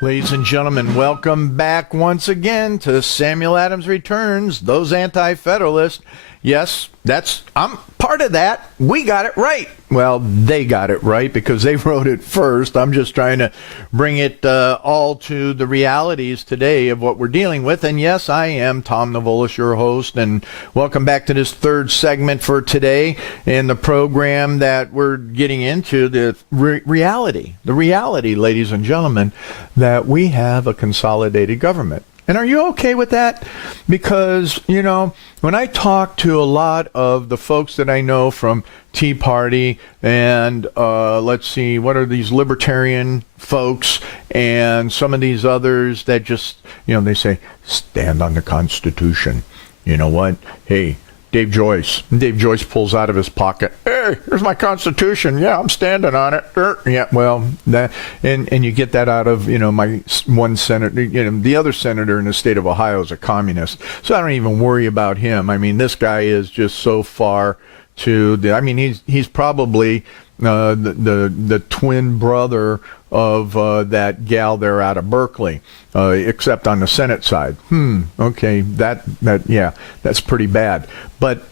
Ladies and gentlemen, welcome back once again to Samuel Adams Returns, those Anti-Federalists. Yes, I'm part of that. We got it right. Well, they got it right because they wrote it first. I'm just trying to bring it all to the realities today of what we're dealing with. And yes, I am Tom Navolis, your host, and welcome back to this third segment for today in the program that we're getting into, the reality, ladies and gentlemen, that we have a consolidated government. And are you okay with that? Because, you know, when I talk to a lot of the folks that I know from Tea Party and, let's see, what are these libertarian folks and some of these others that just, you know, they say, stand on the Constitution. You know what? Hey, Dave Joyce pulls out of his pocket, hey, here's my Constitution. Yeah, I'm standing on it. Yeah, well, that, and you get that out of, you know, my one senator, you know, the other senator in the state of Ohio is a communist. So I don't even worry about him. I mean, this guy is just so far to the, I mean, he's probably the twin brother of that gal there out of Berkeley, except on the Senate side. Okay, yeah, that's pretty bad. But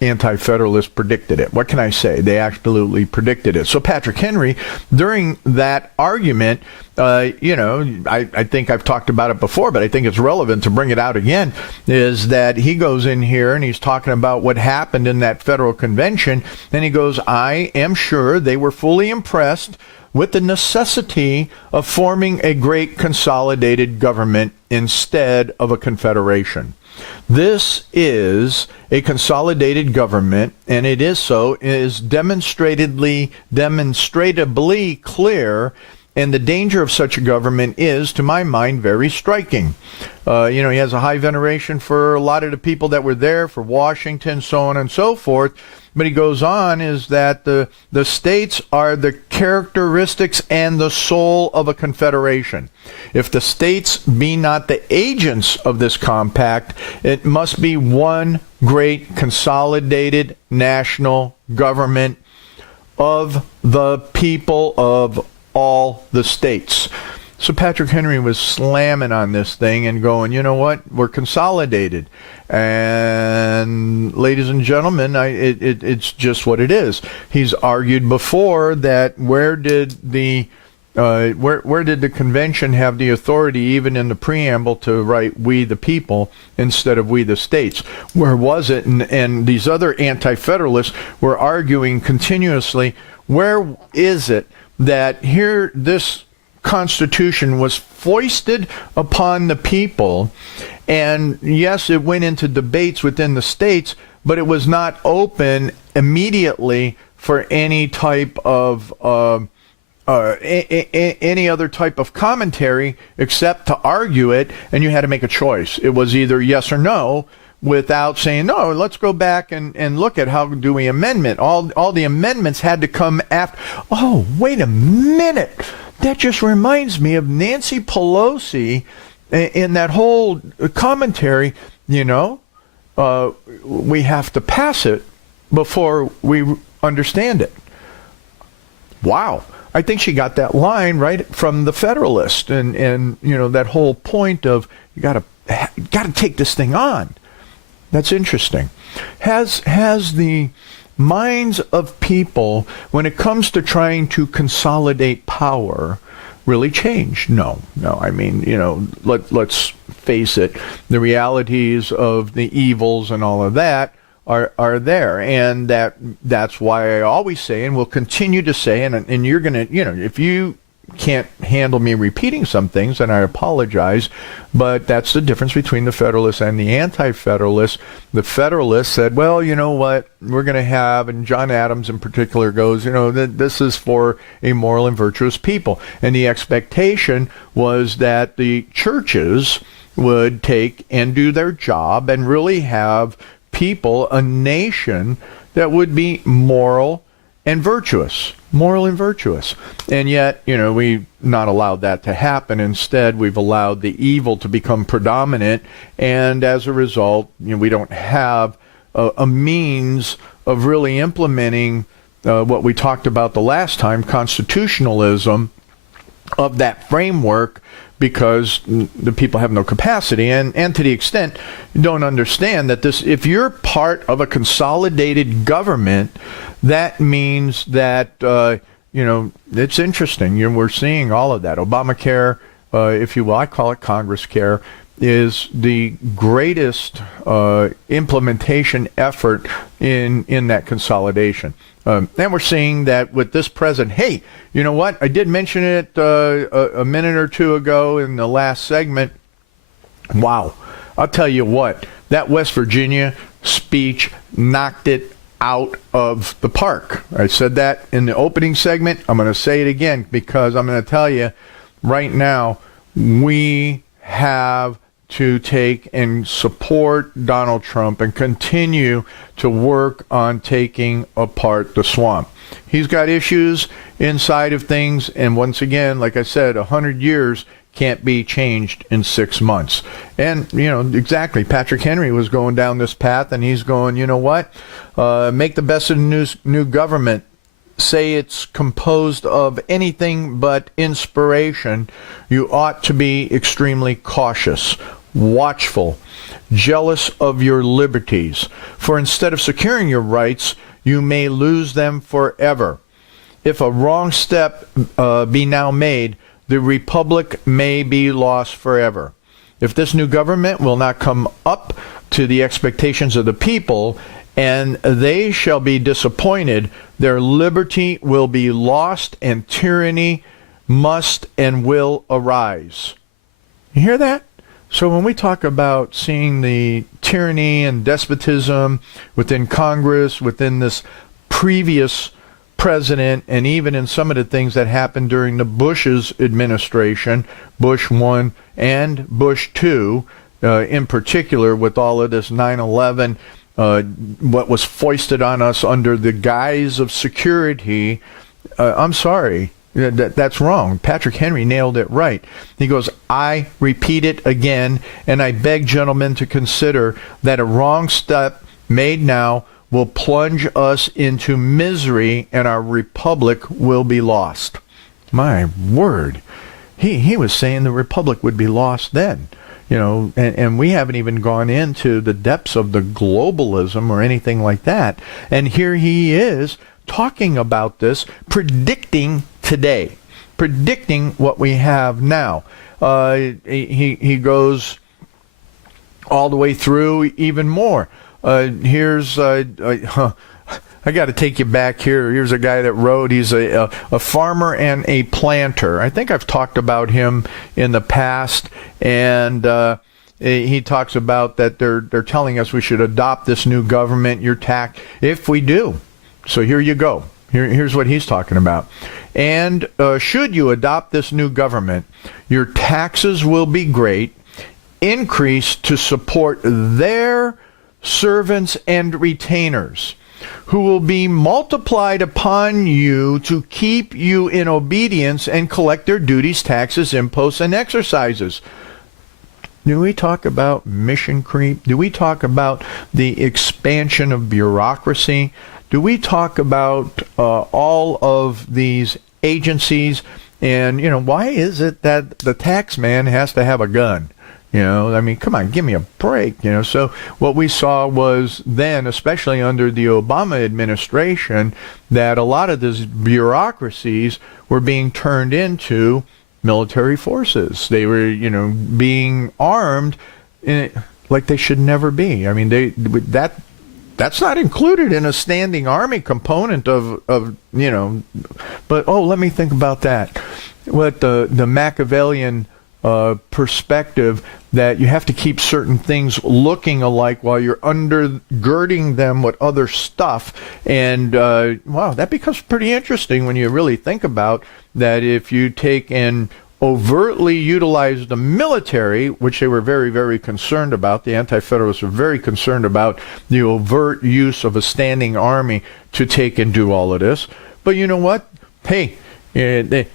Anti-Federalists predicted it. What can I say? They absolutely predicted it. So Patrick Henry, during that argument, you know, I think I've talked about it before, but I think it's relevant to bring it out again, is that he goes in here and he's talking about what happened in that federal convention, and he goes, I am sure they were fully impressed with the necessity of forming a great consolidated government instead of a confederation. This is a consolidated government, and it is demonstrably clear, and the danger of such a government is, to my mind, very striking. You know, he has a high veneration for a lot of the people that were there, for Washington, so on and so forth. But he goes on is that the states are the characteristics and the soul of a confederation. If the states be not the agents of this compact, it must be one great consolidated national government of the people of all the states. So Patrick Henry was slamming on this thing and going, you know what, we're consolidated. And ladies and gentlemen, it's just what it is. He's argued before that where did the convention have the authority, even in the preamble, to write "we the people" instead of "we the states"? Where was it? And these other anti-federalists were arguing continuously, where is it that here this Constitution was foisted upon the people, and yes, it went into debates within the states, but it was not open immediately for any type of any other type of commentary except to argue it, and you had to make a choice. It was either yes or no, without saying, no, let's go back and look at how do we amendment. All the amendments had to come after. Oh, wait a minute. That just reminds me of Nancy Pelosi in that whole commentary. You know, we have to pass it before we understand it. Wow. I think she got that line right from the Federalist, and you know, that whole point of you got to take this thing on. That's interesting. Has the minds of people, when it comes to trying to consolidate power, really changed? No. I mean, you know, let's face it. The realities of the evils and all of that are there, and that's why I always say, and will continue to say, and you're gonna, you know, if you can't handle me repeating some things, and I apologize, but that's the difference between the Federalists and the Anti-Federalists. The Federalists said, well, you know what, we're going to have, and John Adams in particular goes, you know, this is for a moral and virtuous people. And the expectation was that the churches would take and do their job and really have people, a nation that would be moral and virtuous. And yet, you know, we've not allowed that to happen. Instead, we've allowed the evil to become predominant, and as a result, you know, we don't have a means of really implementing what we talked about the last time, constitutionalism, of that framework, because the people have no capacity. And to the extent you don't understand that this, if you're part of a consolidated government, that means that, it's interesting. We're seeing all of that. Obamacare, if you will, I call it Congress Care, is the greatest implementation effort in that consolidation. And we're seeing that with this president. Hey, you know what? I did mention it a minute or two ago in the last segment. Wow. I'll tell you what, that West Virginia speech knocked it out of the park. I said that in the opening segment. I'm going to say it again because I'm going to tell you right now, we have to take and support Donald Trump and continue to work on taking apart the swamp. He's got issues inside of things, and once again, like I said, 100 years can't be changed in 6 months. And, exactly, Patrick Henry was going down this path, and he's going, you know what, make the best of the new government. Say it's composed of anything but inspiration. You ought to be extremely cautious, watchful, jealous of your liberties. For instead of securing your rights, you may lose them forever. If a wrong step be now made, the republic may be lost forever. If this new government will not come up to the expectations of the people, and they shall be disappointed, their liberty will be lost, and tyranny must and will arise. You hear that? So when we talk about seeing the tyranny and despotism within Congress, within this previous president, and even in some of the things that happened during the Bush's administration, Bush 1 and Bush 2, in particular with all of this 9/11, what was foisted on us under the guise of security, I'm sorry. That's wrong. Patrick Henry nailed it right. He goes, I repeat it again, and I beg gentlemen to consider that a wrong step made now will plunge us into misery, and our republic will be lost. My word. He was saying the republic would be lost then. And we haven't even gone into the depths of the globalism or anything like that. And here he is talking about this, predicting today, predicting what we have now. He goes all the way through even more. Here's I got to take you back here. Here's a guy that wrote. He's a farmer and a planter. I think I've talked about him in the past, and he talks about that they're telling us we should adopt this new government. If we do. So here you go. Here's what he's talking about. And should you adopt this new government, your taxes will be great, increased to support their servants and retainers, who will be multiplied upon you to keep you in obedience and collect their duties, taxes, imposts, and exercises. Do we talk about mission creep? Do we talk about the expansion of bureaucracy? Do we talk about all of these agencies? And, why is it that the tax man has to have a gun? Come on, give me a break. So what we saw was then, especially under the Obama administration, that a lot of these bureaucracies were being turned into military forces. They were, being armed like they should never be. That's not included in a standing army component of but let me think about that. What the Machiavellian perspective that you have to keep certain things looking alike while you're undergirding them with other stuff. And wow, that becomes pretty interesting when you really think about that. If you take and overtly utilize the military, which they were very, very concerned about, the Anti-federalists were very concerned about the overt use of a standing army to take and do all of this. But you know what? Hey, the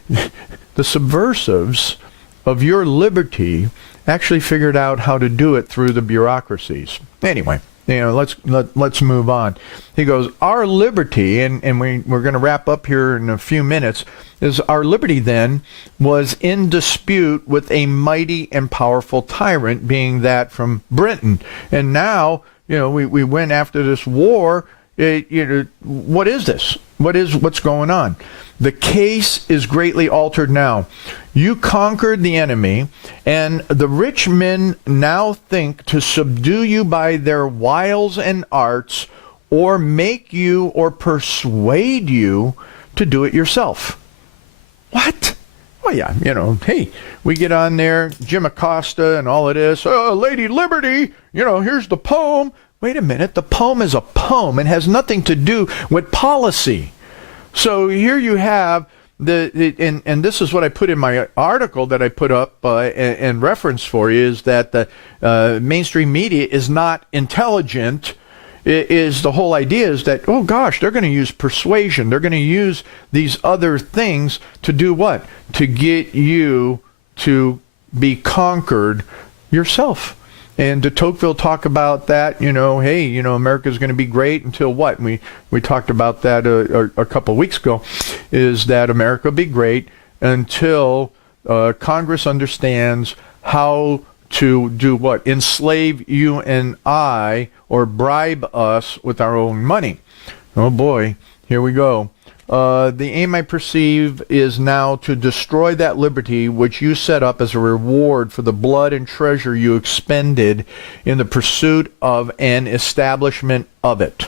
subversives of your liberty actually figured out how to do it through the bureaucracies. Anyway, let's move on. He goes, our liberty, and we're going to wrap up here in a few minutes, is our liberty then was in dispute with a mighty and powerful tyrant, being that from Britain. And now, we went after this war. What is this? What's going on? The case is greatly altered now. You conquered the enemy, and the rich men now think to subdue you by their wiles and arts, or make you or persuade you to do it yourself. What? Well, yeah, hey, we get on there, Jim Acosta and all of this, Lady Liberty, here's the poem. Wait a minute, the poem is a poem and has nothing to do with policy. So here you have and this is what I put in my article that I put up and reference for you, is that the mainstream media is not intelligent. The whole idea is that, oh gosh, they're going to use persuasion. They're going to use these other things to do what? To get you to be conquered yourself. And de Tocqueville talk about that, hey, America's going to be great until what? We talked about that a couple of weeks ago, is that America will be great until Congress understands how to do what? Enslave you and I, or bribe us with our own money. Oh boy, here we go. The aim, I perceive, is now to destroy that liberty which you set up as a reward for the blood and treasure you expended in the pursuit of an establishment of it.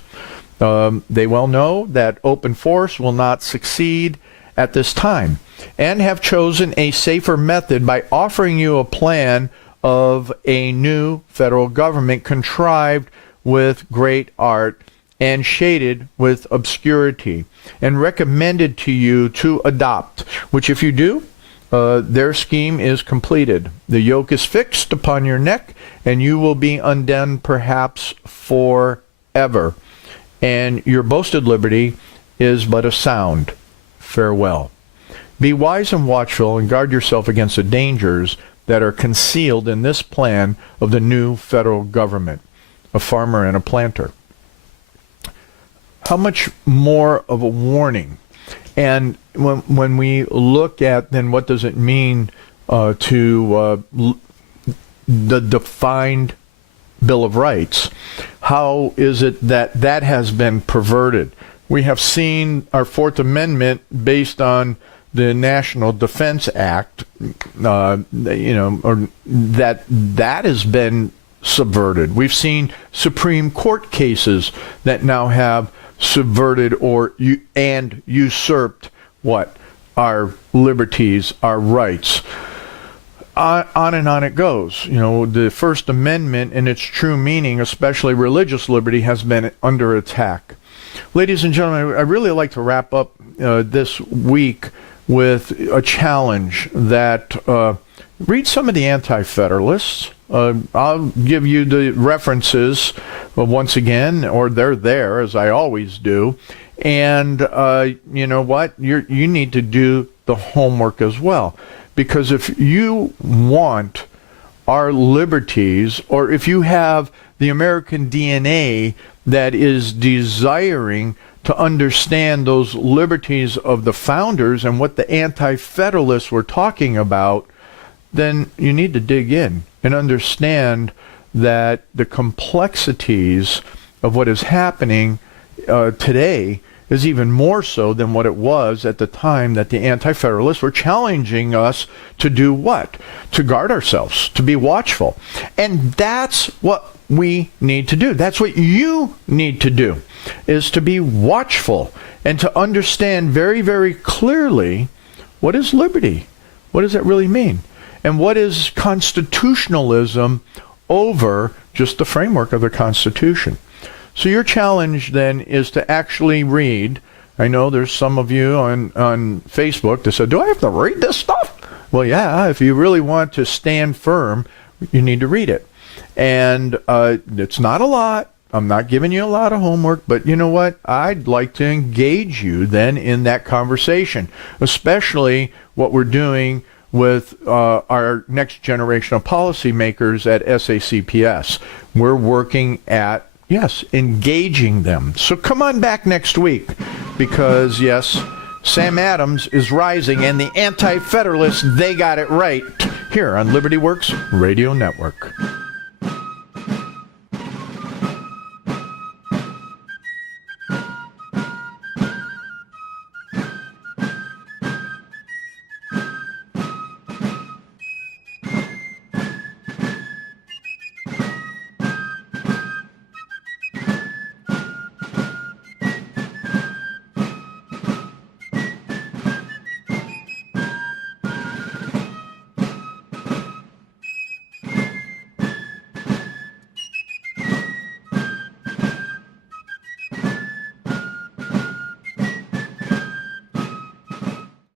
They well know that open force will not succeed at this time, and have chosen a safer method by offering you a plan of a new federal government contrived with great art and shaded with obscurity, and recommended to you to adopt, which if you do, their scheme is completed. The yoke is fixed upon your neck, and you will be undone perhaps forever. And your boasted liberty is but a sound. Farewell. Be wise and watchful, and guard yourself against the dangers that are concealed in this plan of the new federal government. A farmer and a planter. How much more of a warning? And when we look at, then what does it mean to the defined Bill of Rights? How is it that has been perverted? We have seen our Fourth Amendment based on the National Defense Act, or that has been subverted. We've seen Supreme Court cases that now have subverted and usurped what? Our liberties, our rights. On and on it goes. The First Amendment in its true meaning, especially religious liberty, has been under attack. Ladies and gentlemen, I'd really like to wrap up this week with a challenge that read some of the Anti-Federalists. I'll give you the references once again, or they're there, as I always do. And you know what? You need to do the homework as well. Because if you want our liberties, or if you have the American DNA that is desiring to understand those liberties of the founders and what the Anti-Federalists were talking about, then you need to dig in and understand that the complexities of what is happening today is even more so than what it was at the time that the Anti-Federalists were challenging us to do what? To guard ourselves, to be watchful. And that's what we need to do. That's what you need to do, is to be watchful and to understand very, very clearly what is liberty? What does that really mean? And what is constitutionalism over just the framework of the Constitution? So your challenge then is to actually read. I know there's some of you on Facebook that said, do I have to read this stuff? Well, yeah, if you really want to stand firm, you need to read it. And it's not a lot. I'm not giving you a lot of homework, but you know what? I'd like to engage you then in that conversation, especially what we're doing with our next generation of policymakers at SACPS. We're working at Yes, engaging them. So come on back next week because, yes, Sam Adams is rising and the Anti-Federalists, they got it right here on Liberty Works Radio Network.